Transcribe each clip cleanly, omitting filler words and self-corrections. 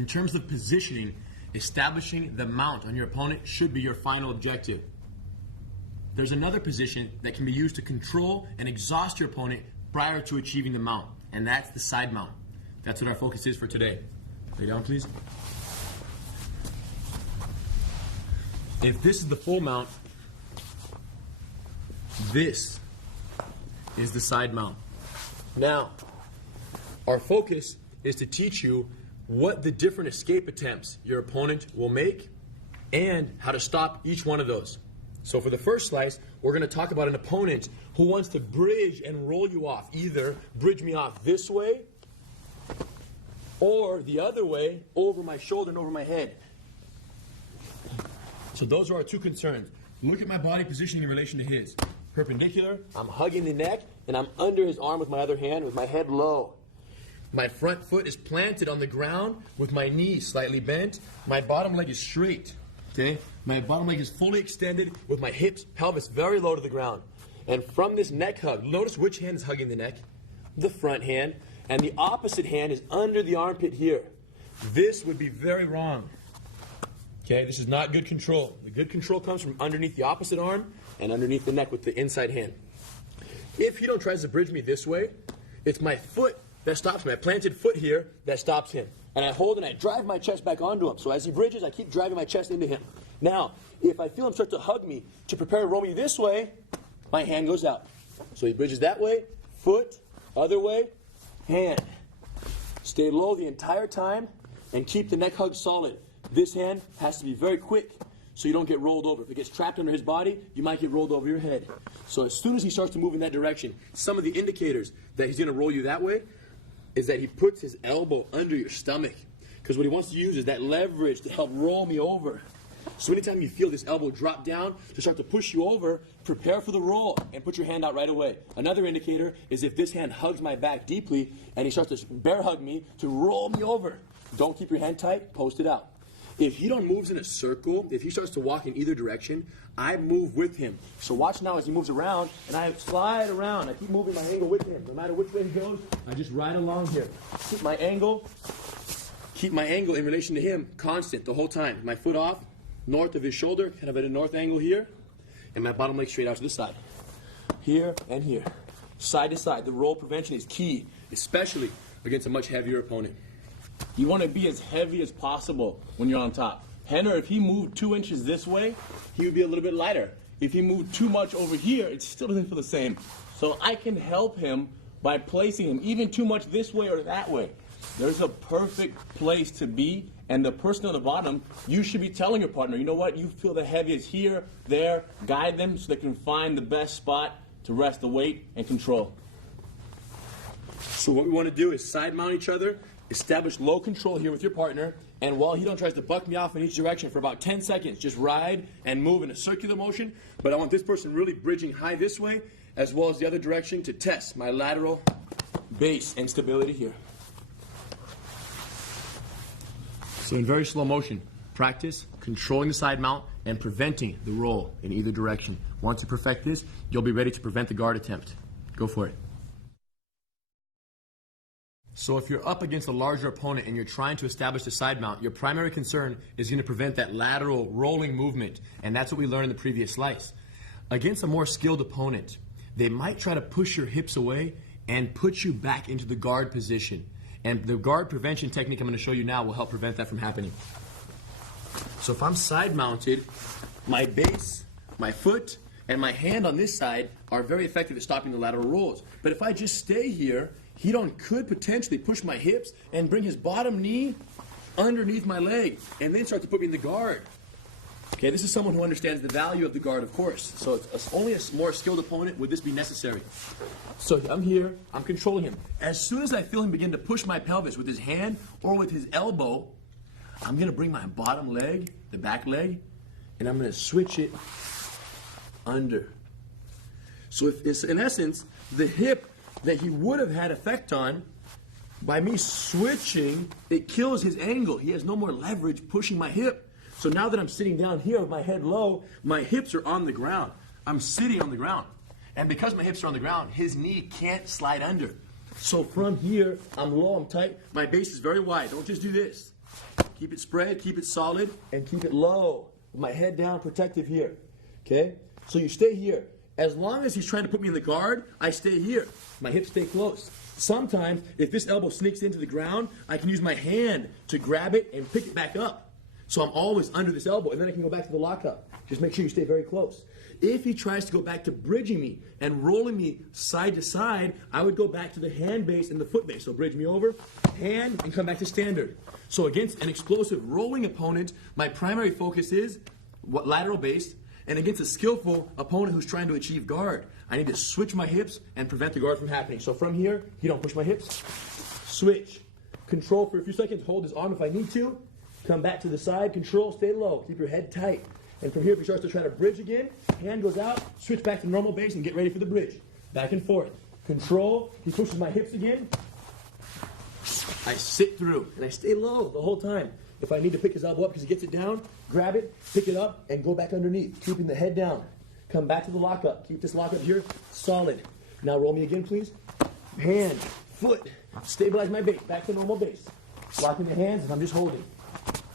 In terms of positioning, establishing the mount on your opponent should be your final objective. There's another position that can be used to control and exhaust your opponent prior to achieving the mount, and that's the side mount. That's what our focus is for today. Lay down, please. If this is the full mount, this is the side mount. Now, our focus is to teach you what the different escape attempts your opponent will make and how to stop each one of those. So for the first slice, we're going to talk about an opponent who wants to bridge and roll you off. Either bridge me off this way or the other way, over my shoulder and over my head. So those are our two concerns. Look at my body positioning in relation to his. Perpendicular, I'm hugging the neck, and I'm under his arm with my other hand with my head low. My front foot is planted on the ground with my knee slightly bent. My bottom leg is straight. Okay? My bottom leg is fully extended with my hips, pelvis very low to the ground. And from this neck hug, notice which hand is hugging the neck? The front hand. And the opposite hand is under the armpit here. This would be very wrong. Okay? This is not good control. The good control comes from underneath the opposite arm and underneath the neck with the inside hand. If he don't try to bridge me this way, it's my foot that stops me. My planted foot here that stops him. And I hold and I drive my chest back onto him. So as he bridges, I keep driving my chest into him. Now, if I feel him start to hug me to prepare to roll me this way, my hand goes out. So he bridges that way, foot, other way, hand. Stay low the entire time and keep the neck hug solid. This hand has to be very quick so you don't get rolled over. If it gets trapped under his body, you might get rolled over your head. So as soon as he starts to move in that direction, some of the indicators that he's going to roll you that way is that he puts his elbow under your stomach. Because what he wants to use is that leverage to help roll me over. So anytime you feel this elbow drop down to start to push you over, prepare for the roll and put your hand out right away. Another indicator is if this hand hugs my back deeply and he starts to bear hug me to roll me over. Don't keep your hand tight, post it out. If he don't moves in a circle, if he starts to walk in either direction, I move with him. So watch now as he moves around, and I slide around. I keep moving my angle with him. No matter which way he goes, I just ride along here. Keep my angle in relation to him constant the whole time. My foot off, north of his shoulder, kind of at a north angle here, and my bottom leg straight out to the side. Here and here. Side to side. The roll prevention is key, especially against a much heavier opponent. You want to be as heavy as possible when you're on top. Rener, if he moved 2 inches this way, he would be a little bit lighter. If he moved too much over here, it still doesn't feel the same. So I can help him by placing him even too much this way or that way. There's a perfect place to be, and the person on the bottom, you should be telling your partner, you know what, you feel the heaviest here, there, guide them so they can find the best spot to rest the weight and control. So what we want to do is side mount each other, establish low control here with your partner, and while he don't tries to buck me off in each direction for about 10 seconds, just ride and move in a circular motion. But I want this person really bridging high this way, as well as the other direction to test my lateral base and stability here. So in very slow motion, practice controlling the side mount and preventing the roll in either direction. Once you perfect this, you'll be ready to prevent the guard attempt. Go for it. So if you're up against a larger opponent and you're trying to establish the side mount, your primary concern is going to prevent that lateral rolling movement, and that's what we learned in the previous slice. Against a more skilled opponent, they might try to push your hips away and put you back into the guard position. And the guard prevention technique I'm going to show you now will help prevent that from happening. So if I'm side mounted, my base, my foot, and my hand on this side are very effective at stopping the lateral rolls. But if I just stay here, Hedon could potentially push my hips and bring his bottom knee underneath my leg and then start to put me in the guard. Okay, this is someone who understands the value of the guard, of course. So it's only a more skilled opponent would this be necessary. So I'm here, I'm controlling him. As soon as I feel him begin to push my pelvis with his hand or with his elbow, I'm going to bring my bottom leg, the back leg, and I'm going to switch it under. So if it's, in essence, the hip that he would have had effect on, by me switching, it kills his angle. He has no more leverage pushing my hip. So now that I'm sitting down here with my head low, my hips are on the ground. I'm sitting on the ground. And because my hips are on the ground, his knee can't slide under. So from here, I'm low, I'm tight. My base is very wide. Don't just do this. Keep it spread, keep it solid, and keep it low. With my head down, protective here. Okay? So you stay here. As long as he's trying to put me in the guard, I stay here. My hips stay close. Sometimes, if this elbow sneaks into the ground, I can use my hand to grab it and pick it back up. So I'm always under this elbow, and then I can go back to the lockup. Just make sure you stay very close. If he tries to go back to bridging me and rolling me side to side, I would go back to the hand base and the foot base. So bridge me over, hand, and come back to standard. So against an explosive rolling opponent, my primary focus is lateral base, and against a skillful opponent who's trying to achieve guard, I need to switch my hips and prevent the guard from happening. So from here, you don't push my hips. Switch. Control for a few seconds. Hold his arm if I need to. Come back to the side. Control. Stay low. Keep your head tight. And from here, if he starts to try to bridge again, hand goes out, switch back to normal base and get ready for the bridge. Back and forth. Control. He pushes my hips again. I sit through, and I stay low the whole time. If I need to pick his elbow up because he gets it down, grab it, pick it up, and go back underneath, keeping the head down. Come back to the lockup. Keep this lockup here solid. Now roll me again, please. Hand, foot, stabilize my base, back to normal base. Locking the hands, and I'm just holding.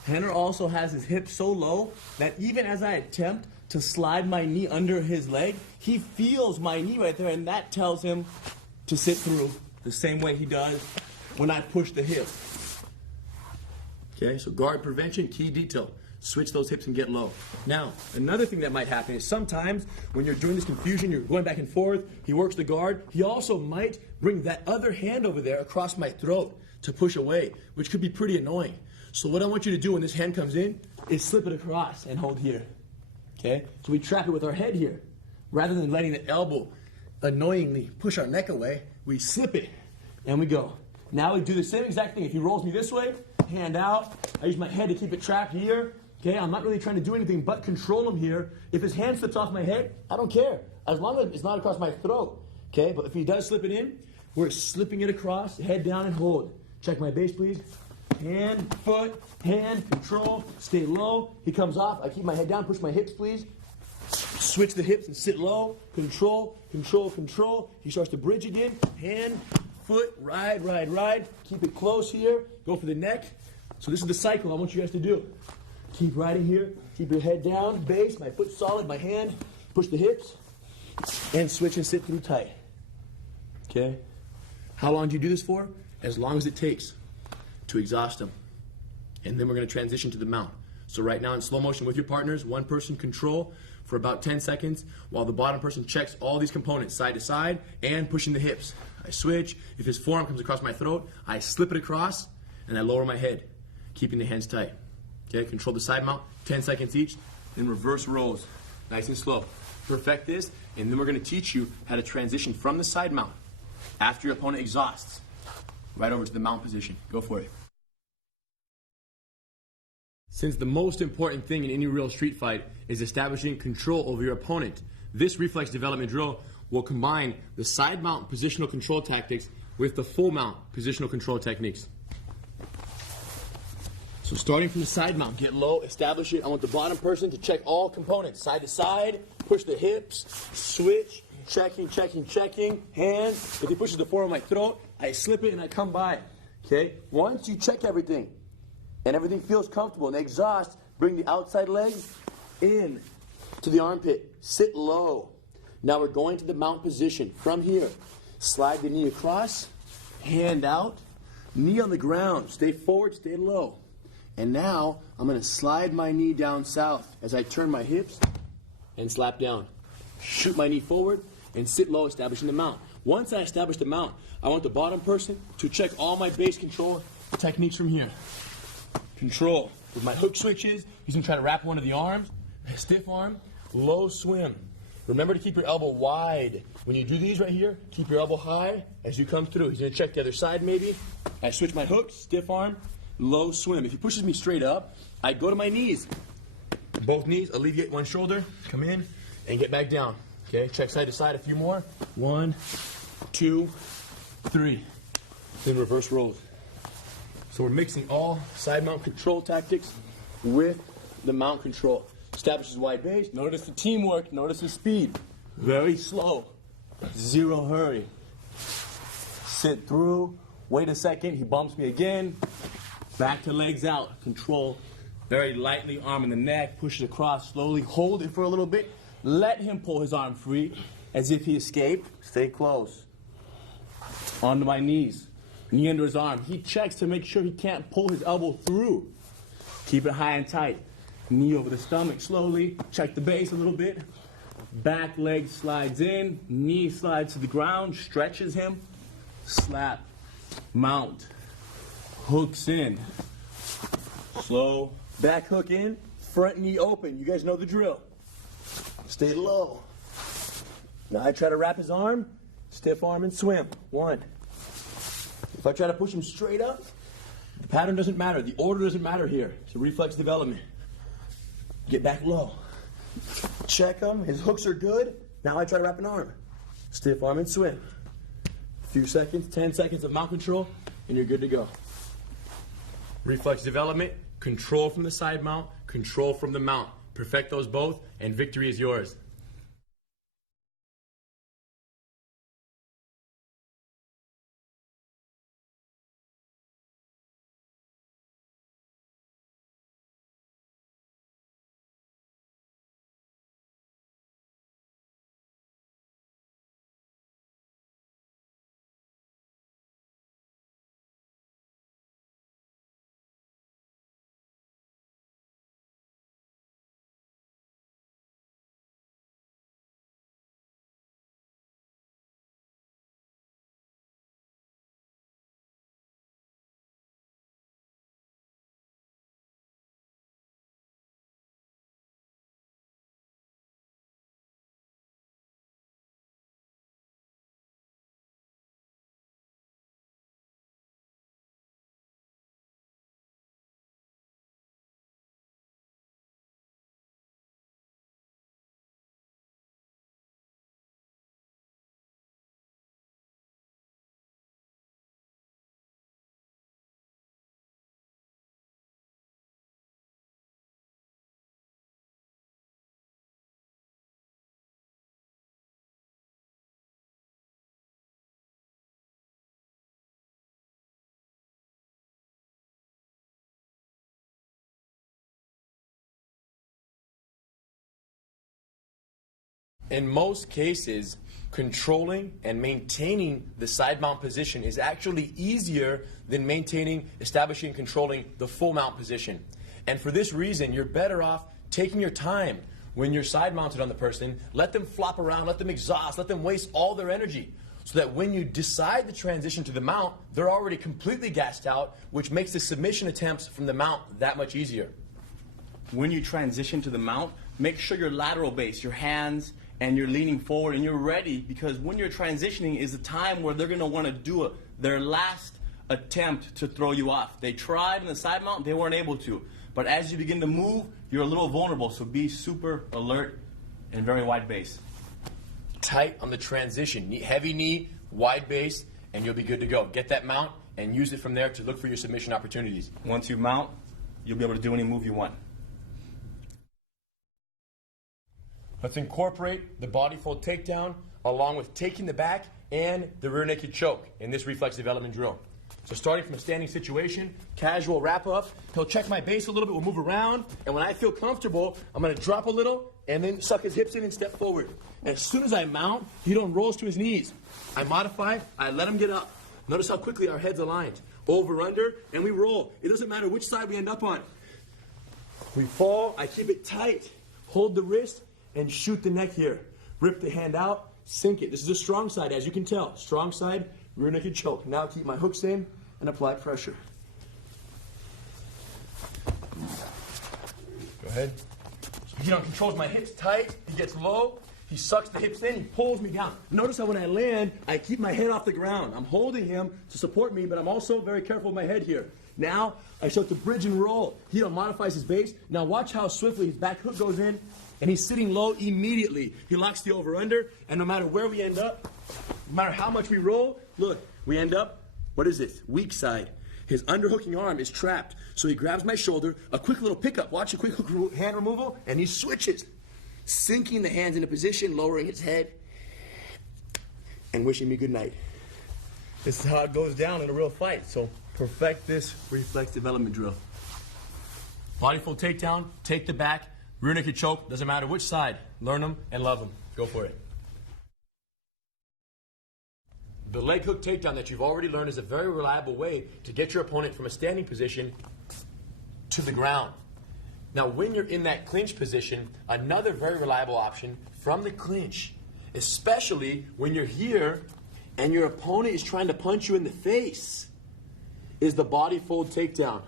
Henner also has his hips so low that even as I attempt to slide my knee under his leg, he feels my knee right there, and that tells him to sit through the same way he does when I push the hip. Okay, so guard prevention, key detail. Switch those hips and get low. Now, another thing that might happen is sometimes when you're doing this confusion, you're going back and forth, he works the guard, he also might bring that other hand over there across my throat to push away, which could be pretty annoying. So what I want you to do when this hand comes in is slip it across and hold here. Okay? So we trap it with our head here. Rather than letting the elbow annoyingly push our neck away, we slip it and we go. Now we do the same exact thing. If he rolls me this way, hand out, I use my head to keep it trapped here. Okay, I'm not really trying to do anything but control him here. If his hand slips off my head, I don't care. As long as it's not across my throat. Okay, but if he does slip it in, we're slipping it across, head down and hold. Check my base, please. Hand, foot, hand, control, stay low. He comes off, I keep my head down, push my hips, please. Switch the hips and sit low. Control, control, control. He starts to bridge again. Hand, foot, ride, ride, ride. Keep it close here. Go for the neck. So this is the cycle I want you guys to do. Keep riding here. Keep your head down. Base. My foot solid. My hand. Push the hips. And switch and sit through tight. Okay? How long do you do this for? As long as it takes to exhaust them. And then we're going to transition to the mount. So right now in slow motion with your partners, one person control for about 10 seconds while the bottom person checks all these components side to side and pushing the hips. I switch. If his forearm comes across my throat, I slip it across and I lower my head, keeping the hands tight. Okay, control the side mount, 10 seconds each, then reverse rolls, nice and slow. Perfect this, and then we're going to teach you how to transition from the side mount after your opponent exhausts, right over to the mount position. Go for it. Since the most important thing in any real street fight is establishing control over your opponent, this reflex development drill will combine the side mount positional control tactics with the full mount positional control techniques. So starting from the side mount, get low, establish it. I want the bottom person to check all components, side to side, push the hips, switch, checking, checking, checking, hand. If he pushes the forearm on my throat, I slip it and I come by. Okay? Once you check everything and everything feels comfortable and exhaust, bring the outside leg in to the armpit. Sit low. Now we're going to the mount position. From here, slide the knee across, hand out, knee on the ground. Stay forward, stay low. And now, I'm going to slide my knee down south as I turn my hips and slap down. Shoot my knee forward and sit low, establishing the mount. Once I establish the mount, I want the bottom person to check all my base control techniques from here. Control with my hook switches. He's going to try to wrap one of the arms. Stiff arm, low swim. Remember to keep your elbow wide. When you do these right here, keep your elbow high as you come through. He's going to check the other side maybe. I switch my hook, stiff arm, low swim. If he pushes me straight up, I go to my knees. Both knees, alleviate one shoulder, come in, and get back down. Okay, check side to side a few more. 1, 2, 3. Then reverse rolls. So we're mixing all side mount control tactics with the mount control. Establishes wide base. Notice the teamwork, notice the speed. Very slow. Zero hurry. Sit through. Wait a second, he bumps me again. Back to legs out. Control. Very lightly, arm in the neck. Push it across slowly. Hold it for a little bit. Let him pull his arm free as if he escaped. Stay close. Onto my knees. Knee under his arm. He checks to make sure he can't pull his elbow through. Keep it high and tight. Knee over the stomach slowly. Check the base a little bit. Back leg slides in. Knee slides to the ground. Stretches him. Slap. Mount. Hooks in. Slow. Back hook in. Front knee open. You guys know the drill. Stay low. Now I try to wrap his arm. Stiff arm and swim. 1. If I try to push him straight up, the pattern doesn't matter. The order doesn't matter here. It's a reflex development. Get back low. Check him. His hooks are good. Now I try to wrap an arm. Stiff arm and swim. A few seconds, 10 seconds of mount control, and you're good to go. Reflex development, control from the side mount, control from the mount. Perfect those both, and victory is yours. In most cases, controlling and maintaining the side mount position is actually easier than maintaining, establishing, and controlling the full mount position. And for this reason, you're better off taking your time when you're side mounted on the person. Let them flop around, let them exhaust, let them waste all their energy, so that when you decide the transition to the mount, they're already completely gassed out, which makes the submission attempts from the mount that much easier. When you transition to the mount, make sure your lateral base, your hands, and you're leaning forward and you're ready, because when you're transitioning is the time where they're going to want to do their last attempt to throw you off. They tried in the side mount, they weren't able to. But as you begin to move, you're a little vulnerable, so be super alert and very wide base. Tight on the transition, heavy knee, wide base, and you'll be good to go. Get that mount and use it from there to look for your submission opportunities. Once you mount, you'll be able to do any move you want. Let's incorporate the body fold takedown along with taking the back and the rear naked choke in this reflex development drill. So starting from a standing situation, casual wrap up, he'll check my base a little bit, we'll move around, and when I feel comfortable, I'm gonna drop a little and then suck his hips in and step forward. And as soon as I mount, he don't rolls to his knees. I modify, I let him get up. Notice how quickly our heads aligned. Over, under, and we roll. It doesn't matter which side we end up on. We fall, I keep it tight. Hold the wrist, and shoot the neck here. Rip the hand out, sink it. This is a strong side, as you can tell. Strong side, rear naked choke. Now keep my hooks in and apply pressure. Go ahead. He controls my hips tight. He gets low. He sucks the hips in. He pulls me down. Notice how when I land, I keep my head off the ground. I'm holding him to support me, but I'm also very careful with my head here. Now, I start to bridge and roll. He modifies his base. Now watch how swiftly his back hook goes in, and he's sitting low immediately. He locks the over-under, and no matter where we end up, no matter how much we roll, look, we end up, what is this? Weak side. His underhooking arm is trapped, so he grabs my shoulder, a quick little pickup, watch a quick hand removal, and he switches, sinking the hands into position, lowering his head, and wishing me good night. This is how it goes down in a real fight, so perfect this reflex development drill. Body fold takedown, take the back, rear naked choke, doesn't matter which side. Learn them and love them. Go for it. The leg hook takedown that you've already learned is a very reliable way to get your opponent from a standing position to the ground. Now, when you're in that clinch position, another very reliable option from the clinch, especially when you're here and your opponent is trying to punch you in the face, is the body fold takedown.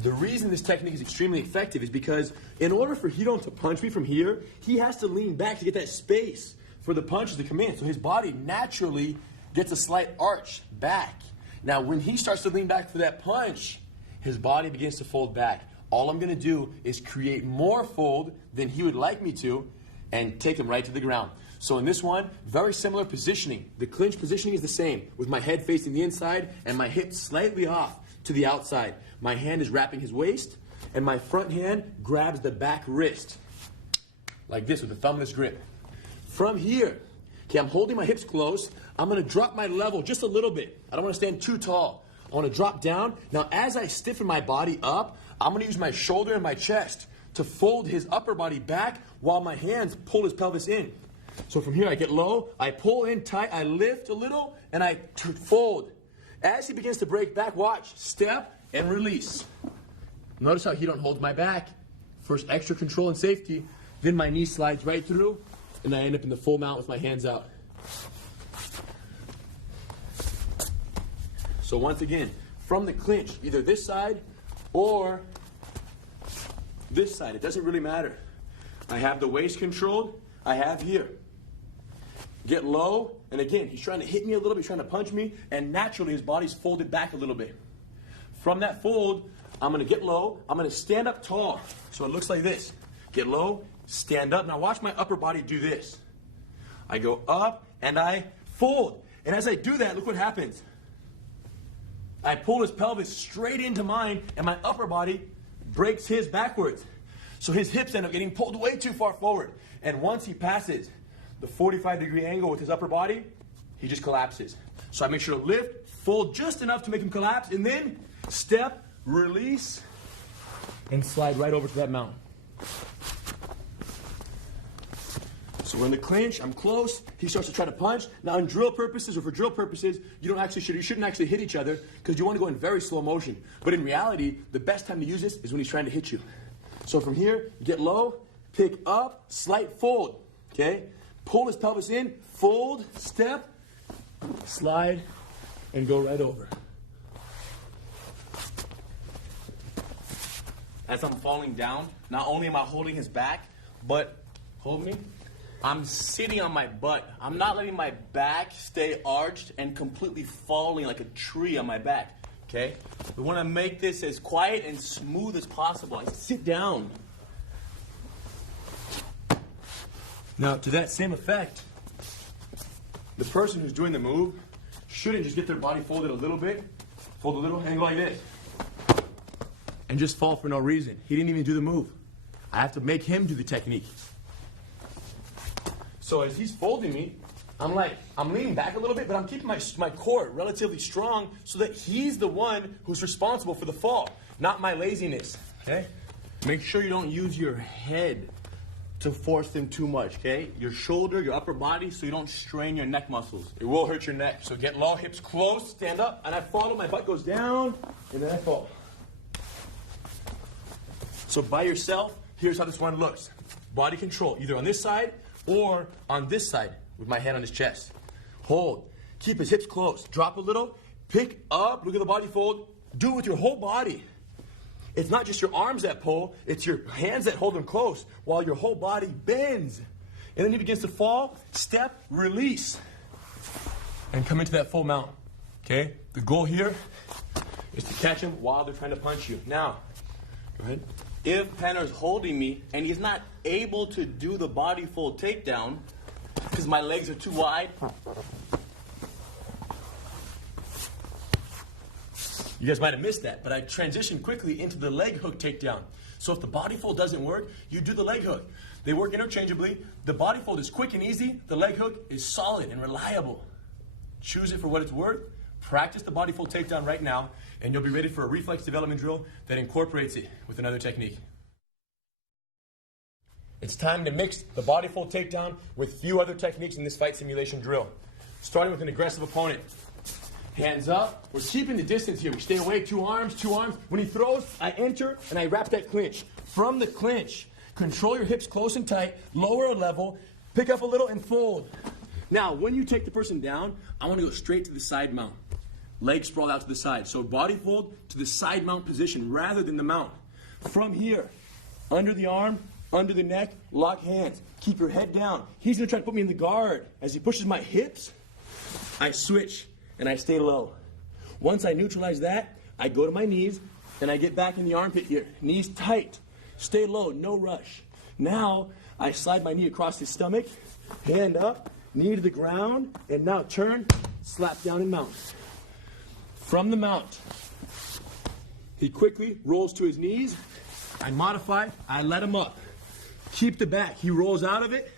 The reason this technique is extremely effective is because in order for Ryron to punch me from here, he has to lean back to get that space for the punches to come in. So his body naturally gets a slight arch back. Now, when he starts to lean back for that punch, his body begins to fold back. All I'm going to do is create more fold than he would like me to and take him right to the ground. So in this one, very similar positioning. The clinch positioning is the same, with my head facing the inside and my hips slightly off to the outside. My hand is wrapping his waist, and my front hand grabs the back wrist, like this with a thumbless grip. From here, okay, I'm holding my hips close. I'm gonna drop my level just a little bit. I don't wanna stand too tall. I wanna drop down. Now, as I stiffen my body up, I'm gonna use my shoulder and my chest to fold his upper body back while my hands pull his pelvis in. So from here, I get low, I pull in tight, I lift a little, and I fold. As he begins to break back, watch, step and release. Notice how Ryron holds my back. First, extra control and safety. Then my knee slides right through, and I end up in the full mount with my hands out. So once again, from the clinch, either this side or this side, it doesn't really matter. I have the waist controlled, I have here. Get low, and again, he's trying to hit me a little bit, he's trying to punch me, and naturally his body's folded back a little bit. From that fold, I'm gonna get low, I'm gonna stand up tall. So it looks like this. Get low, stand up. Now watch my upper body do this. I go up and I fold. And as I do that, look what happens. I pull his pelvis straight into mine, and my upper body breaks his backwards. So his hips end up getting pulled way too far forward. And once he passes the 45-degree angle with his upper body, he just collapses. So I make sure to lift, fold just enough to make him collapse, and then step, release, and slide right over to that mount. So we're in the clinch, I'm close, he starts to try to punch. Now in drill purposes, or for drill purposes, you shouldn't actually hit each other because you want to go in very slow motion. But in reality, the best time to use this is when he's trying to hit you. So from here, get low, pick up, slight fold, okay? Pull his pelvis in, fold, step, slide, and go right over. As I'm falling down, not only am I holding his back, but hold me, I'm sitting on my butt. I'm not letting my back stay arched and completely falling like a tree on my back, okay? We want to make this as quiet and smooth as possible. I sit down. Now, to that same effect, the person who's doing the move shouldn't just get their body folded a little bit, fold a little, and go like this, and just fall for no reason. He didn't even do the move. I have to make him do the technique. So as he's folding me, I'm leaning back a little bit, but I'm keeping my core relatively strong so that he's the one who's responsible for the fall, not my laziness, okay? Make sure you don't use your head to force them too much, okay? Your shoulder, your upper body, so you don't strain your neck muscles. It will hurt your neck. So get low, hips close, stand up, and I follow, my butt goes down, and then I fall. So by yourself, here's how this one looks. Body control, either on this side or on this side with my hand on his chest. Hold, keep his hips close, drop a little, pick up, look at the body fold, do it with your whole body. It's not just your arms that pull, it's your hands that hold them close while your whole body bends. And then he begins to fall, step, release, and come into that full mount, okay? The goal here is to catch him while they're trying to punch you. Now, go ahead. If Penner's holding me and he's not able to do the body fold takedown because my legs are too wide, you guys might have missed that, but I transitioned quickly into the leg hook takedown. So if the body fold doesn't work, you do the leg hook. They work interchangeably. The body fold is quick and easy. The leg hook is solid and reliable. Choose it for what it's worth. Practice the body fold takedown right now, and you'll be ready for a reflex development drill that incorporates it with another technique. It's time to mix the body fold takedown with a few other techniques in this fight simulation drill. Starting with an aggressive opponent. Hands up. We're keeping the distance here. We stay away. Two arms, two arms. When he throws, I enter and I wrap that clinch. From the clinch, control your hips close and tight, lower a level, pick up a little and fold. Now, when you take the person down, I want to go straight to the side mount. Legs sprawled out to the side. So body fold to the side mount position rather than the mount. From here, under the arm, under the neck, lock hands. Keep your head down. He's going to try to put me in the guard. As he pushes my hips, I switch and I stay low. Once I neutralize that, I go to my knees and I get back in the armpit here. Knees tight. Stay low, no rush. Now, I slide my knee across his stomach, hand up, knee to the ground, and now turn, slap down and mount. From the mount, he quickly rolls to his knees. I modify, I let him up. Keep the back. He rolls out of it.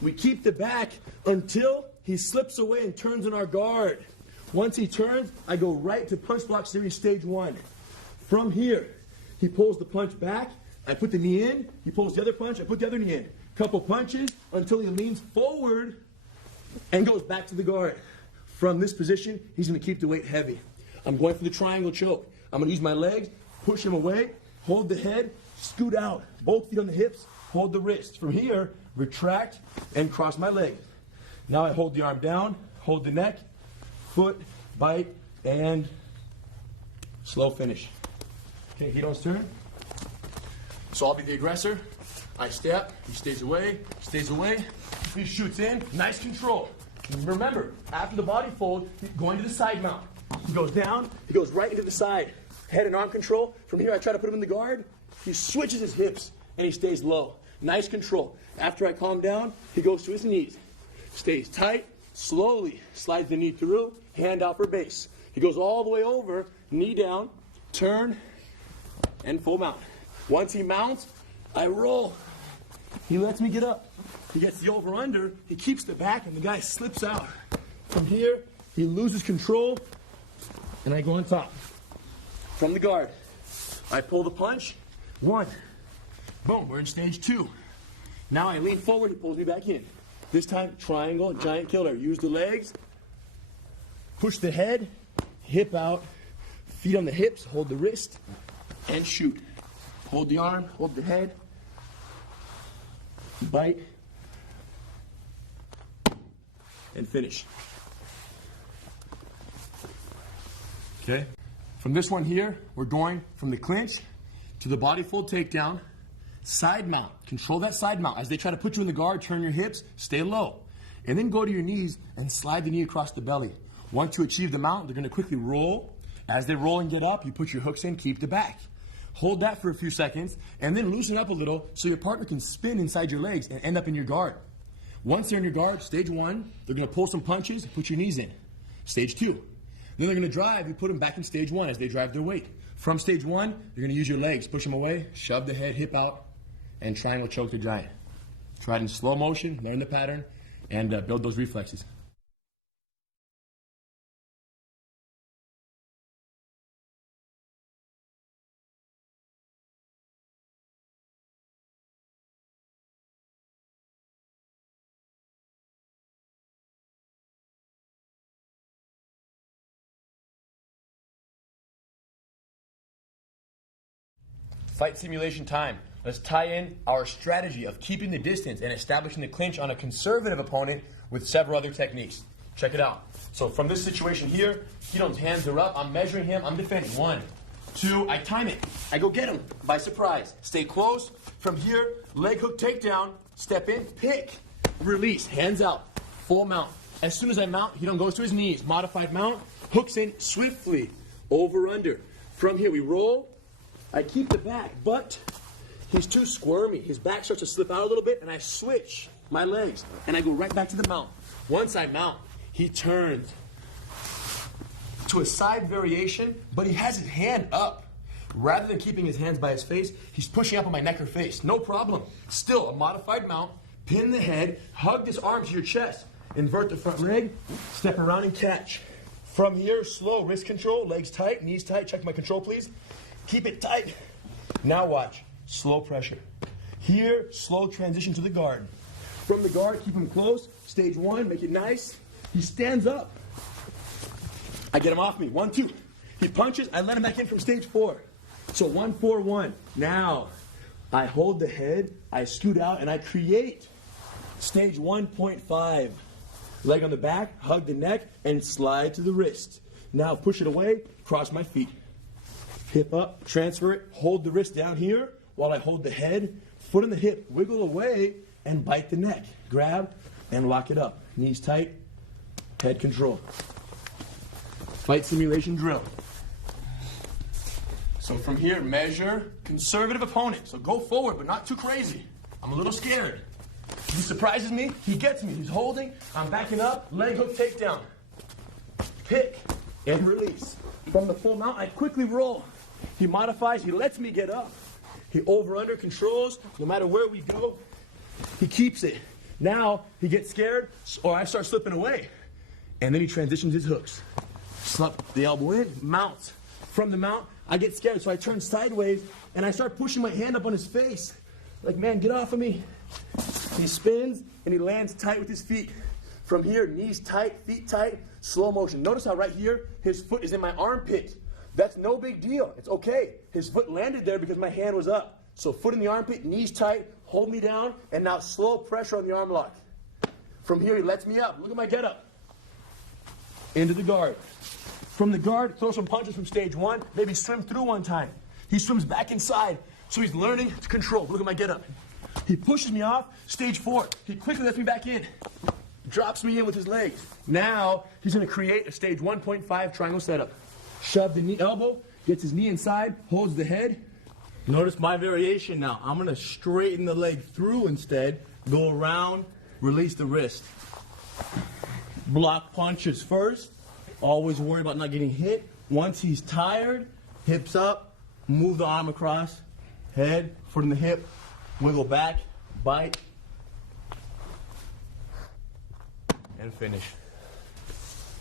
We keep the back until he slips away and turns in our guard. Once he turns, I go right to punch block series stage 1. From here, he pulls the punch back. I put the knee in. He pulls the other punch. I put the other knee in. Couple punches until he leans forward and goes back to the guard. From this position, he's going to keep the weight heavy. I'm going for the triangle choke. I'm going to use my legs, push him away, hold the head, scoot out. Both feet on the hips, hold the wrist. From here, retract and cross my legs. Now I hold the arm down, hold the neck, foot, bite, and slow finish. Okay, he don't turn. So I'll be the aggressor. I step, he stays away, he shoots in, nice control. Remember, after the body fold, going to the side mount. He goes down, he goes right into the side. Head and arm control. From here, I try to put him in the guard. He switches his hips, and he stays low. Nice control. After I calm down, he goes to his knees. Stays tight, slowly slides the knee through, hand out for base. He goes all the way over, knee down, turn, and full mount. Once he mounts, I roll. He lets me get up. He gets the over-under, he keeps the back, and the guy slips out. From here, he loses control, and I go on top. From the guard, I pull the punch. 1. Boom, we're in stage 2. Now I lean forward, he pulls me back in. This time, triangle, giant killer. Use the legs, push the head, hip out, feet on the hips, hold the wrist, and shoot. Hold the arm, hold the head, bite, and finish. Okay? From this one here, we're going from the clinch to the body fold takedown, side mount. Control that side mount. As they try to put you in the guard, turn your hips, stay low. And then go to your knees and slide the knee across the belly. Once you achieve the mount, they're going to quickly roll. As they roll and get up, you put your hooks in, keep the back. Hold that for a few seconds, and then loosen up a little so your partner can spin inside your legs and end up in your guard. Once they're in your guard, stage 1, they're going to pull some punches, put your knees in. Stage 2. Then they're going to drive, you put them back in stage 1 as they drive their weight. From stage 1, you're going to use your legs, push them away, shove the head, hip out, and triangle choke the giant. Try it in slow motion, learn the pattern, and build those reflexes. Fight simulation time. Let's tie in our strategy of keeping the distance and establishing the clinch on a conservative opponent with several other techniques. Check it out. So from this situation here, Hidon's hands are up. I'm measuring him. I'm defending. 1, 2. I time it. I go get him by surprise. Stay close. From here, leg hook takedown. Step in. Pick. Release. Hands out. Full mount. As soon as I mount, Hidon goes to his knees. Modified mount. Hooks in swiftly. Over, under. From here, we roll. I keep the back, but he's too squirmy. His back starts to slip out a little bit, and I switch my legs, and I go right back to the mount. Once I mount, he turns to a side variation, but he has his hand up. Rather than keeping his hands by his face, he's pushing up on my neck or face. No problem. Still, a modified mount. Pin the head, hug this arm to your chest. Invert the front leg, step around and catch. From here, slow, wrist control, legs tight, knees tight. Check my control, please. Keep it tight. Now watch, slow pressure. Here, slow transition to the guard. From the guard, keep him close. Stage 1, make it nice. He stands up. I get him off me. 1, 2. He punches, I let him back in from stage 4. So 1, 4, 1. Now, I hold the head, I scoot out, and I create stage 1.5. Leg on the back, hug the neck, and slide to the wrist. Now push it away, cross my feet. Hip up, transfer it, hold the wrist down here while I hold the head, foot on the hip, wiggle away, and bite the neck. Grab and lock it up. Knees tight, head control. Fight simulation drill. So from here, measure conservative opponent. So go forward, but not too crazy. I'm a little scared. He surprises me, he gets me. He's holding, I'm backing up, leg hook takedown. Pick and release. From the full mount, I quickly roll. He modifies, he lets me get up. He over-under controls, no matter where we go, he keeps it. Now, he gets scared, or I start slipping away. And then he transitions his hooks. Slap the elbow in, mounts. From the mount, I get scared, so I turn sideways, and I start pushing my hand up on his face. Like, man, get off of me. He spins, and he lands tight with his feet. From here, knees tight, feet tight, slow motion. Notice how right here, his foot is in my armpit. That's no big deal. It's okay. His foot landed there because my hand was up. So foot in the armpit, knees tight, hold me down, and now slow pressure on the arm lock. From here, he lets me up. Look at my get up. Into the guard. From the guard, throw some punches from stage 1, maybe swim through one time. He swims back inside, so he's learning to control. Look at my get up. He pushes me off, stage 4. He quickly lets me back in. Drops me in with his legs. Now, he's going to create a stage 1.5 triangle setup. Shove the knee, elbow, gets his knee inside, holds the head. Notice my variation now. I'm going to straighten the leg through instead, go around, release the wrist. Block punches first. Always worry about not getting hit. Once he's tired, hips up, move the arm across, head, foot in the hip, wiggle back, bite, and finish.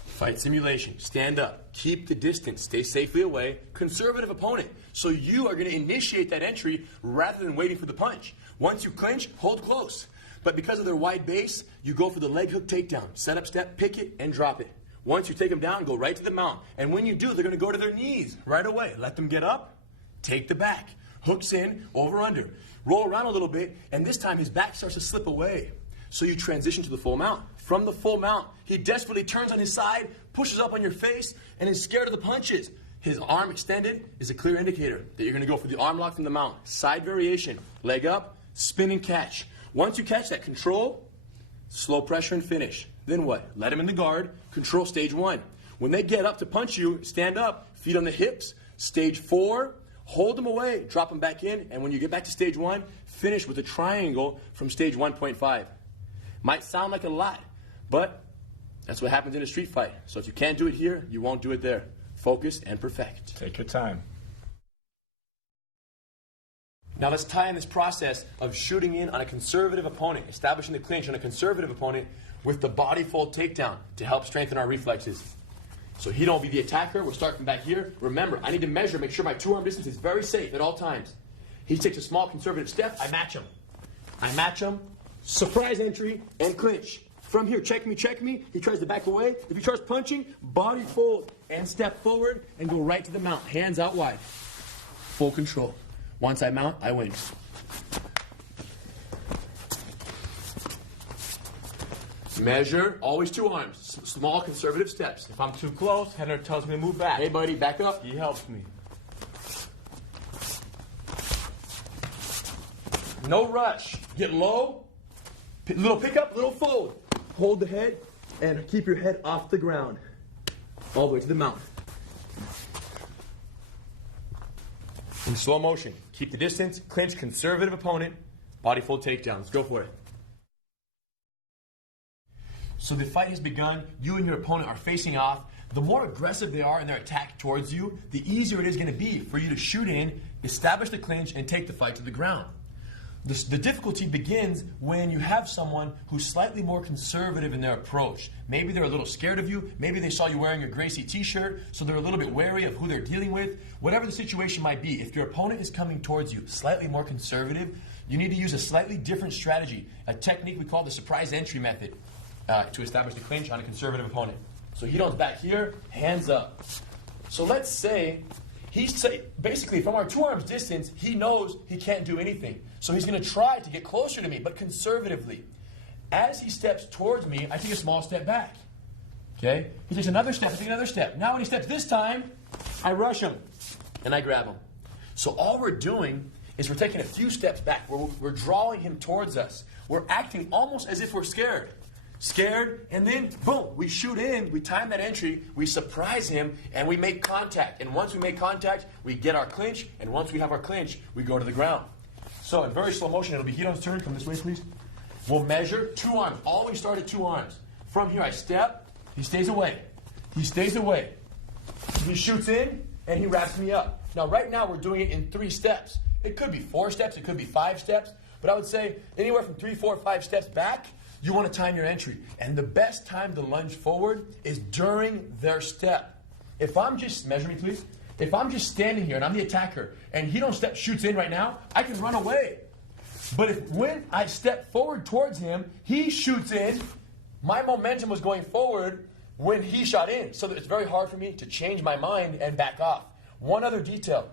Fight simulation. Stand up. Keep the distance. Stay safely away. Conservative opponent. So you are going to initiate that entry rather than waiting for the punch. Once you clinch, hold close. But because of their wide base, you go for the leg hook takedown. Set up step, pick it, and drop it. Once you take them down, go right to the mount. And when you do, they're going to go to their knees right away. Let them get up. Take the back. Hooks in, over, under. Roll around a little bit, and this time his back starts to slip away. So you transition to the full mount. From the full mount, he desperately turns on his side, pushes up on your face, and is scared of the punches. His arm extended is a clear indicator that you're going to go for the arm lock from the mount. Side variation, leg up, spin and catch. Once you catch that, control, slow pressure and finish. Then what? Let him in the guard, control stage 1. When they get up to punch you, stand up, feet on the hips. Stage 4, hold them away, drop them back in, and when you get back to stage 1, finish with a triangle from stage 1.5. Might sound like a lot, but that's what happens in a street fight. So if you can't do it here, you won't do it there. Focus and perfect. Take your time. Now let's tie in this process of shooting in on a conservative opponent, establishing the clinch on a conservative opponent with the body fold takedown to help strengthen our reflexes. So he don't be the attacker. We'll start from back here. Remember, I need to measure, make sure my two-arm distance is very safe at all times. He takes a small conservative step. I match him. Surprise entry and clinch. From here, check me. He tries to back away. If he starts punching, body fold and step forward and go right to the mount. Hands out wide. Full control. Once I mount, I win. Measure, always two arms. Small conservative steps. If I'm too close, Henner tells me to move back. Hey buddy, back up. He helps me. No rush. Get low. Little pickup, little fold. Hold the head and keep your head off the ground. All the way to the mount. In slow motion. Keep the distance. Clinch, conservative opponent. Body fold takedown. Let's go for it. So the fight has begun. You and your opponent are facing off. The more aggressive they are in their attack towards you, the easier it is going to be for you to shoot in, establish the clinch, and take the fight to the ground. The difficulty begins when you have someone who's slightly more conservative in their approach. Maybe they're a little scared of you. Maybe they saw you wearing a Gracie t-shirt, so they're a little bit wary of who they're dealing with. Whatever the situation might be, if your opponent is coming towards you slightly more conservative, you need to use a slightly different strategy, a technique we call the surprise entry method, to establish the clinch on a conservative opponent. So Rydom's back here, hands up. So let's say basically from our 2 arms distance, he knows he can't do anything. So he's going to try to get closer to me, but conservatively. As he steps towards me, I take a small step back. Okay? He takes another step, I take another step. Now when he steps this time, I rush him and I grab him. So all we're doing is we're taking a few steps back. We're drawing him towards us. We're acting almost as if we're scared. Scared, and then boom, we shoot in, we time that entry, we surprise him, and we make contact. And once we make contact, we get our clinch, and once we have our clinch, we go to the ground. So in very slow motion, it'll be Rydom's turn. Come this way, please. We'll measure 2 arms. Always start at 2 arms. From here, I step, he stays away. He stays away. He shoots in, and he wraps me up. Now, right now, we're doing it in 3 steps. It could be 4 steps, it could be 5 steps, but I would say anywhere from 3, 4, 5 steps back, you want to time your entry. And the best time to lunge forward is during their step. If I'm just, measure me please, if I'm just standing here and I'm the attacker and Rydo shoots in right now, I can run away. But when I step forward towards him, he shoots in, my momentum was going forward when he shot in. So that it's very hard for me to change my mind and back off. One other detail,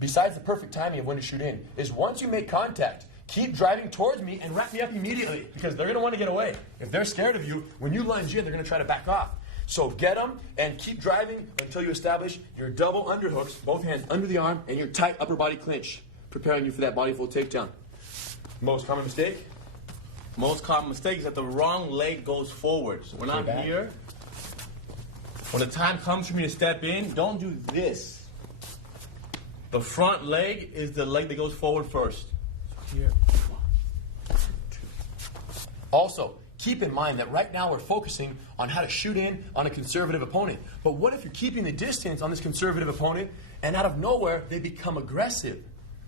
besides the perfect timing of when to shoot in, is once you make contact, keep driving towards me and wrap me up immediately because they're going to want to get away. If they're scared of you, when you lunge in, they're going to try to back off. So get them and keep driving until you establish your double underhooks, both hands under the arm, and your tight upper body clinch, preparing you for that body full takedown. Most common mistake? Most common mistake is that the wrong leg goes forward. So when I'm here, when the time comes for me to step in, don't do this. The front leg is the leg that goes forward first. Here. 1, 2. Also, keep in mind that right now we're focusing on how to shoot in on a conservative opponent. But what if you're keeping the distance on this conservative opponent and out of nowhere they become aggressive?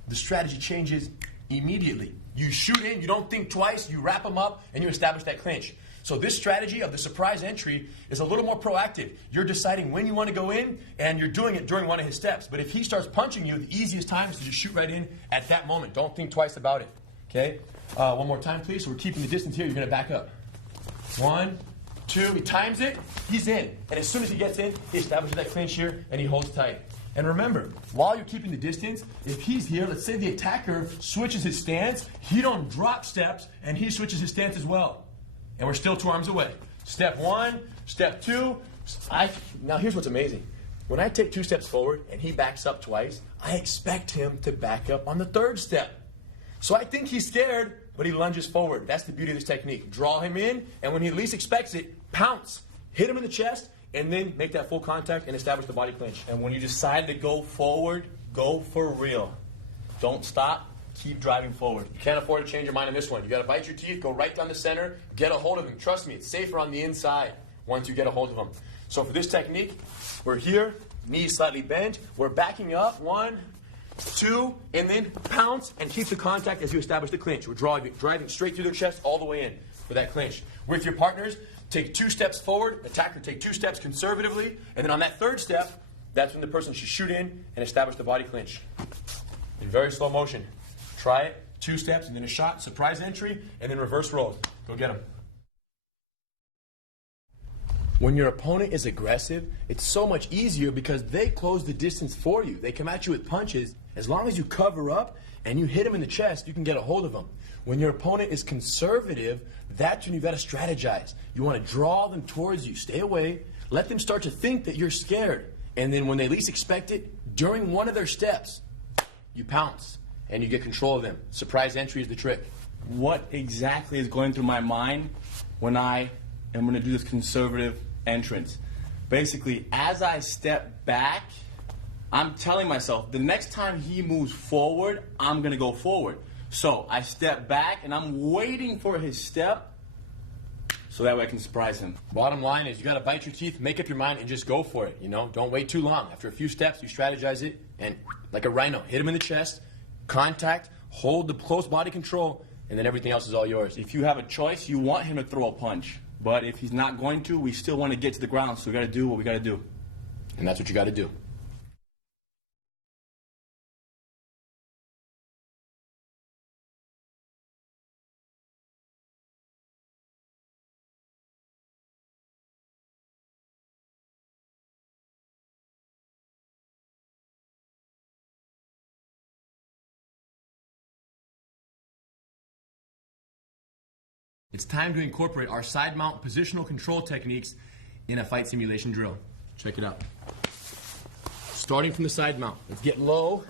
The strategy changes immediately. You shoot in, you don't think twice, you wrap them up, and you establish that clinch. So this strategy of the surprise entry is a little more proactive. You're deciding when you want to go in, and you're doing it during one of his steps. But if he starts punching you, the easiest time is to just shoot right in at that moment. Don't think twice about it. Okay? One more time, please. So we're keeping the distance here. You're going to back up. 1, 2. He times it. He's in. And as soon as he gets in, he establishes that clinch here, and he holds tight. And remember, while you're keeping the distance, if he's here, let's say the attacker switches his stance, he don't drop steps, and he switches his stance as well. And we're still 2 arms away. Step 1, step 2. Now here's what's amazing. When I take 2 steps forward and he backs up twice, I expect him to back up on the 3rd step. So I think he's scared, but he lunges forward. That's the beauty of this technique. Draw him in, and when he least expects it, pounce. Hit him in the chest, and then make that full contact and establish the body clinch. And when you decide to go forward, go for real. Don't stop. Keep driving forward. You can't afford to change your mind on this one. You got to bite your teeth, go right down the center, get a hold of him. Trust me, it's safer on the inside once you get a hold of him. So for this technique, we're here, knees slightly bent. We're backing up, 1, 2, and then pounce and keep the contact as you establish the clinch. We're driving straight through their chest all the way in for that clinch. With your partners, take 2 steps forward, attacker take 2 steps conservatively, and then on that 3rd step, that's when the person should shoot in and establish the body clinch. In very slow motion. Try it, 2 steps, and then a shot, surprise entry, and then reverse rolls. Go get him. When your opponent is aggressive, it's so much easier because they close the distance for you. They come at you with punches. As long as you cover up and you hit them in the chest, you can get a hold of them. When your opponent is conservative, that's when you've got to strategize. You want to draw them towards you. Stay away. Let them start to think that you're scared. And then when they least expect it, during one of their steps, you pounce. And you get control of them. Surprise entry is the trick. What exactly is going through my mind when I am going to do this conservative entrance? Basically, as I step back, I'm telling myself, the next time he moves forward, I'm going to go forward. So I step back, and I'm waiting for his step. so that way I can surprise him. Bottom line is you got to bite your teeth, make up your mind, and just go for it. You know, don't wait too long. After a few steps, you strategize it, and like a rhino, hit him in the chest, contact, hold the close body control, and then everything else is all yours. If you have a choice, you want him to throw a punch. But if he's not going to, we still want to get to the ground, so we got to do what we got to do. And that's what you got to do. It's time to incorporate our side mount positional control techniques in a fight simulation drill. Check it out. Starting from the side mount, let's get low,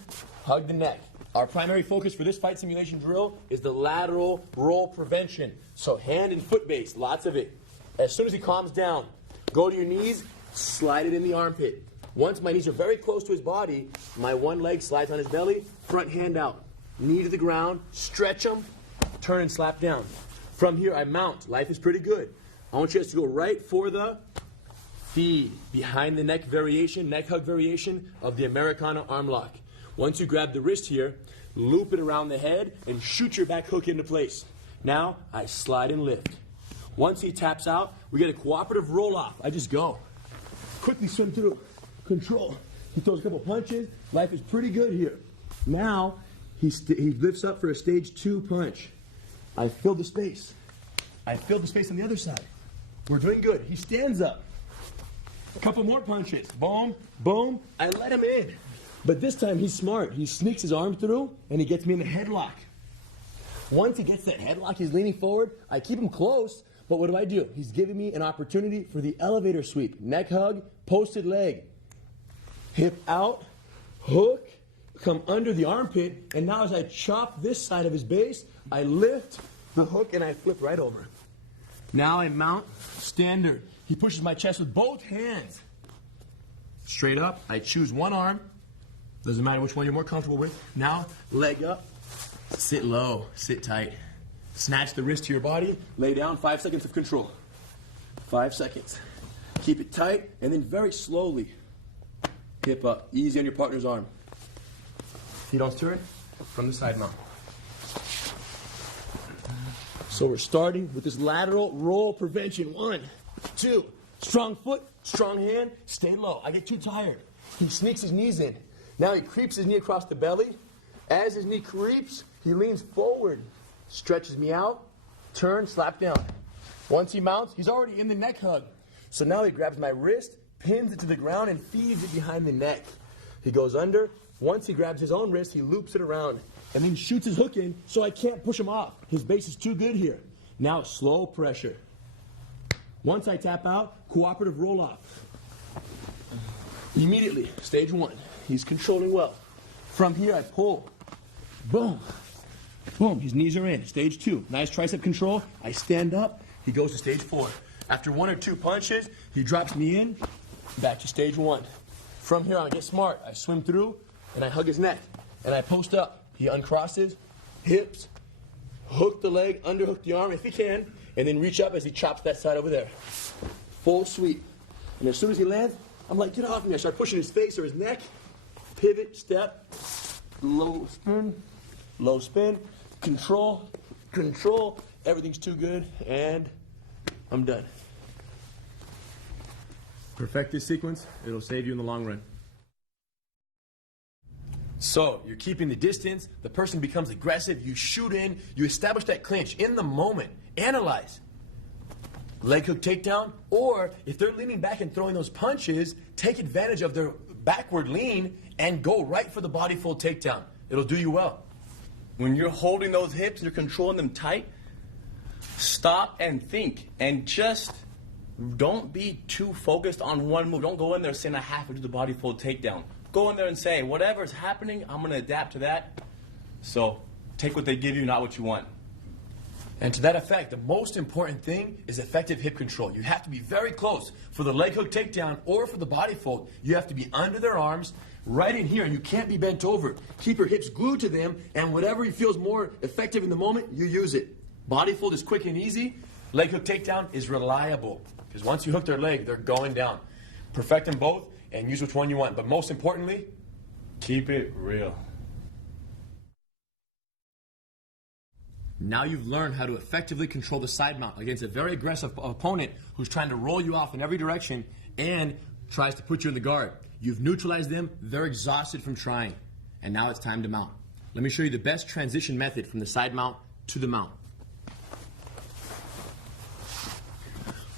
hug the neck. Our primary focus for this fight simulation drill is the lateral roll prevention. So hand and foot base, lots of it. As soon as he calms down, go to your knees, slide it in the armpit. Once my knees are very close to his body, my one leg slides on his belly, front hand out. Knee to the ground, stretch them, turn and slap down. From here, I mount. Life is pretty good. I want you guys to go right for the feed, behind the neck variation, neck hug variation of the Americana arm lock. Once you grab the wrist here, loop it around the head and shoot your back hook into place. Now, I slide and lift. Once he taps out, we get a cooperative roll off. I just go. Quickly swim through. Control. He throws a couple punches. Life is pretty good here. Now, he lifts up for a stage 2 punch. I fill the space. I fill the space on the other side. We're doing good. He stands up. A couple more punches. Boom, boom. I let him in. But this time he's smart. He sneaks his arm through and he gets me in the headlock. Once he gets that headlock, he's leaning forward. I keep him close, but what do? He's giving me an opportunity for the elevator sweep. Neck hug, posted leg. Hip out, hook, come under the armpit, and now as I chop this side of his base, I lift the hook and I flip right over. Now I mount standard. He pushes my chest with both hands. Straight up, I choose one arm. Doesn't matter which one you're more comfortable with. Now, leg up, sit low, sit tight. Snatch the wrist to your body, lay down, 5 seconds of control. 5 seconds. Keep it tight, and then very slowly, hip up, easy on your partner's arm. Feet on turn from the side mount. So we're starting with this lateral roll prevention. 1, 2, strong foot, strong hand, stay low. I get too tired. He sneaks his knees in. Now he creeps his knee across the belly. As his knee creeps, he leans forward, stretches me out, turn, slap down. Once he mounts, he's already in the neck hug. So now he grabs my wrist, pins it to the ground, and feeds it behind the neck. He goes under. Once he grabs his own wrist, he loops it around and then shoots his hook in so I can't push him off. His base is too good here. Now slow pressure. Once I tap out, cooperative roll off. Immediately, stage 1. He's controlling well. From here I pull. Boom. Boom. His knees are in. Stage 2. Nice tricep control. I stand up. He goes to stage 4. After 1 or 2 punches, he drops me in. Back to stage 1. From here I get smart. I swim through and I hug his neck. And I post up. He uncrosses, hips, hook the leg, underhook the arm if he can, and then reach up as he chops that side over there. Full sweep. And as soon as he lands, I'm like, get off me. I start pushing his face or his neck. Pivot, step, low spin, control, control. Everything's too good, and I'm done. Perfect this sequence. It'll save you in the long run. So, you're keeping the distance, the person becomes aggressive, you shoot in, you establish that clinch in the moment. Analyze. Leg hook takedown, or if they're leaning back and throwing those punches, take advantage of their backward lean and go right for the body fold takedown. It'll do you well. When you're holding those hips and you're controlling them tight, stop and think, and just don't be too focused on one move. Don't go in there saying I have to do the body fold takedown. Go in there and say, whatever's happening, I'm going to adapt to that. So take what they give you, not what you want. And to that effect, the most important thing is effective hip control. You have to be very close. For the leg hook takedown or for the body fold, you have to be under their arms, right in here, and you can't be bent over. Keep your hips glued to them, and whatever feels more effective in the moment, you use it. Body fold is quick and easy. Leg hook takedown is reliable because once you hook their leg, they're going down. Perfect them both and use which one you want. But most importantly, Keep it real. now you've learned how to effectively control the side mount against a very aggressive opponent who's trying to roll you off in every direction and tries to put you in the guard. You've neutralized them. They're exhausted from trying. And now it's time to mount. Let me show you the best transition method from the side mount to the mount.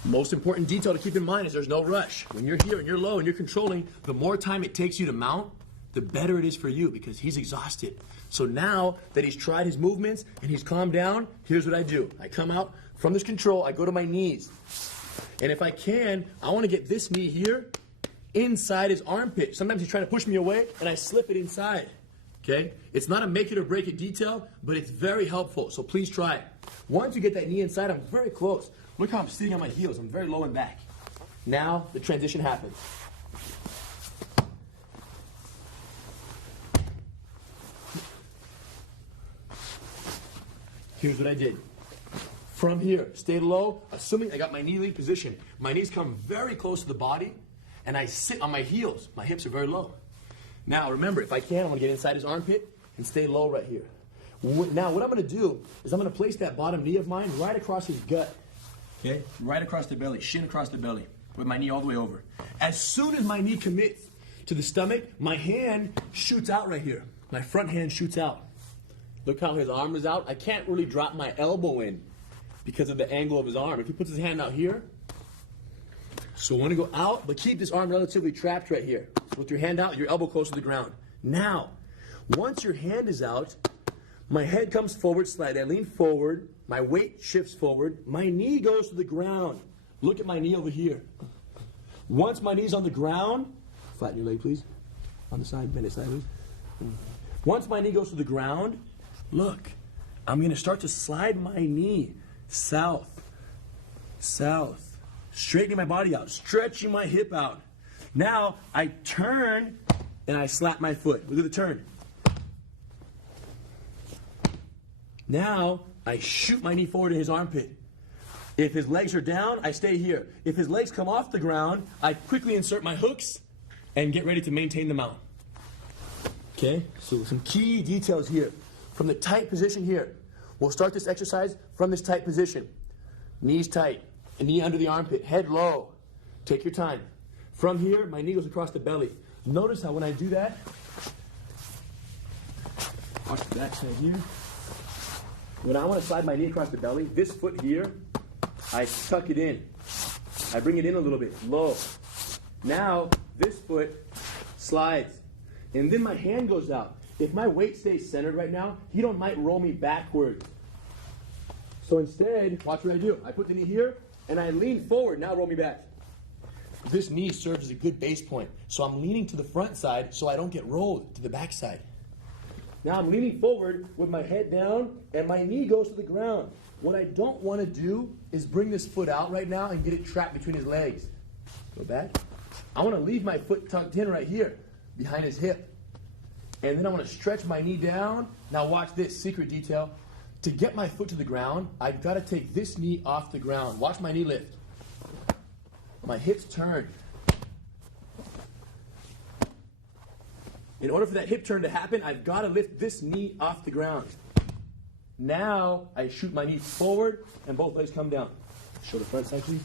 Most important detail to keep in mind is there's no rush. When you're here and you're low and you're controlling, the more time it takes you to mount, the better it is for you because he's exhausted. So now that he's tried his movements and he's calmed down, here's what I do. I come out from this control, I go to my knees. And if I can, I want to get this knee here inside his armpit. Sometimes he's trying to push me away and I slip it inside. Okay? It's not a make it or break it detail, but it's very helpful. So please try it. Once you get that knee inside, I'm very close. Look how I'm sitting on my heels. I'm very low and back. Now the transition happens. Here's what I did. From here, stay low, assuming I got my knee lead position. My knees come very close to the body, and I sit on my heels. My hips are very low. Now, remember, if I can, I'm going to get inside his armpit and stay low right here. Now, what I'm going to do is I'm going to place that bottom knee of mine right across his gut. Okay? Right across the belly, shin across the belly, with my knee all the way over. As soon as my knee commits to the stomach, my hand shoots out right here. My front hand shoots out. Look how his arm is out. I can't really drop my elbow in because of the angle of his arm. If he puts his hand out here, so I want to go out, but keep this arm relatively trapped right here. So with your hand out, your elbow close to the ground. Now, once your hand is out, my head comes forward slightly. I lean forward. My weight shifts forward. My knee goes to the ground. Look at my knee over here. Once my knee's on the ground, flatten your leg, please. On the side, bend it sideways. Once my knee goes to the ground, look, I'm going to start to slide my knee south, south, straightening my body out, stretching my hip out. Now I turn and I slap my foot. Look at the turn. Now I shoot my knee forward to his armpit. If his legs are down, I stay here. If his legs come off the ground, I quickly insert my hooks and get ready to maintain the mount. Okay, so some key details here. From the tight position here, we'll start this exercise from this tight position. Knees tight, a knee under the armpit, head low. Take your time. From here, my knee goes across the belly. Notice how when I do that, watch the back side here. When I want to slide my knee across the belly, this foot here, I tuck it in. I bring it in a little bit, low. Now, this foot slides. And then my hand goes out. If my weight stays centered right now, he might roll me backward. So instead, watch what I do. I put the knee here, and I lean forward. Now roll me back. This knee serves as a good base point. So I'm leaning to the front side so I don't get rolled to the back side. Now I'm leaning forward with my head down, and my knee goes to the ground. What I don't want to do is bring this foot out right now and get it trapped between his legs. Go back. I want to leave my foot tucked in right here, behind his hip. And then I want to stretch my knee down. Now watch this, secret detail. To get my foot to the ground, I've got to take this knee off the ground. Watch my knee lift. My hips turn. In order for that hip turn to happen, I've got to lift this knee off the ground. Now I shoot my knee forward and both legs come down. Show the front side, please.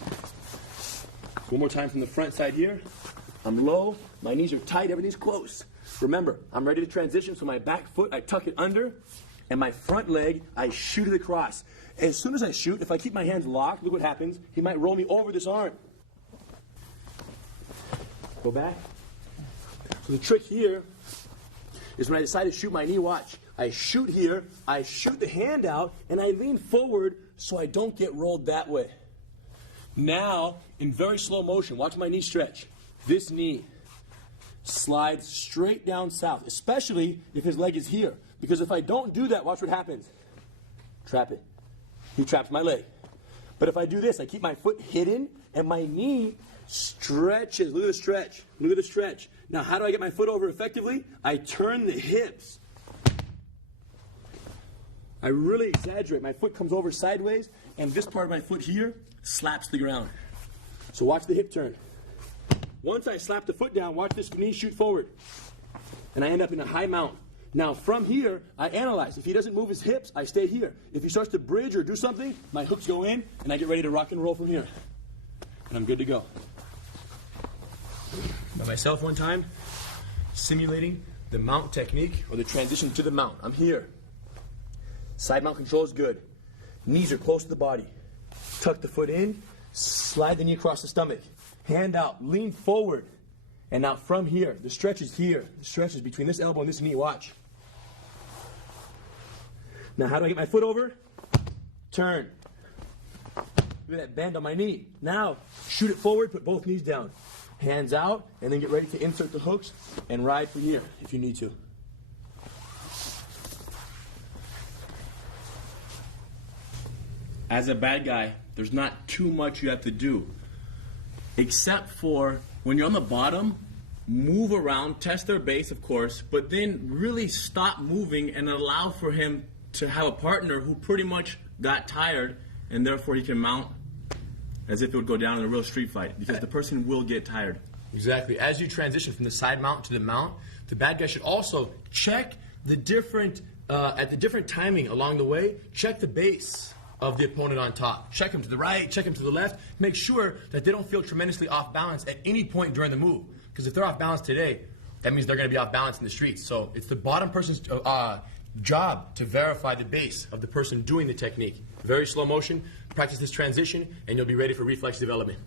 One more time from the front side here. I'm low, my knees are tight, everything's close. Remember, I'm ready to transition, so my back foot, I tuck it under, and my front leg, I shoot it across. As soon as I shoot, if I keep my hands locked, look what happens. He might roll me over this arm. Go back. So the trick here is when I decide to shoot my knee, watch. I shoot here, I shoot the hand out, and I lean forward so I don't get rolled that way. Now, in very slow motion, watch my knee stretch. This knee slides straight down south, especially if his leg is here. Because if I don't do that, watch what happens. Trap it. He traps my leg. But if I do this, I keep my foot hidden, and my knee stretches. Look at the stretch. Look at the stretch. Now, how do I get my foot over effectively? I turn the hips. I really exaggerate. My foot comes over sideways, and this part of my foot here slaps the ground. So watch the hip turn. Once I slap the foot down, watch this knee shoot forward. And I end up in a high mount. Now from here, I analyze. If he doesn't move his hips, I stay here. If he starts to bridge or do something, my hooks go in, and I get ready to rock and roll from here. And I'm good to go. By myself one time, simulating the mount technique or the transition to the mount. I'm here. Side mount control is good. Knees are close to the body. Tuck the foot in, slide the knee across the stomach. Hand out, lean forward. And now from here, the stretch is here. The stretch is between this elbow and this knee. Watch. Now how do I get my foot over? Turn. Look at that bend on my knee. Now, shoot it forward, put both knees down. Hands out, and then get ready to insert the hooks and ride from here if you need to. As a bad guy, there's not too much you have to do. Except for when you're on the bottom, move around, test their base, of course, but then really stop moving and allow for him to have a partner who pretty much got tired, and therefore he can mount as if it would go down in a real street fight, because the person will get tired. Exactly. As you transition from the side mount to the mount, the bad guy should also check the different, at the different timing along the way, check the base of the opponent on top. Check him to the right, check him to the left. Make sure that they don't feel tremendously off balance at any point during the move. Because if they're off balance today, that means they're going to be off balance in the streets. So it's the bottom person's job to verify the base of the person doing the technique. Very slow motion. Practice this transition, and you'll be ready for reflex development.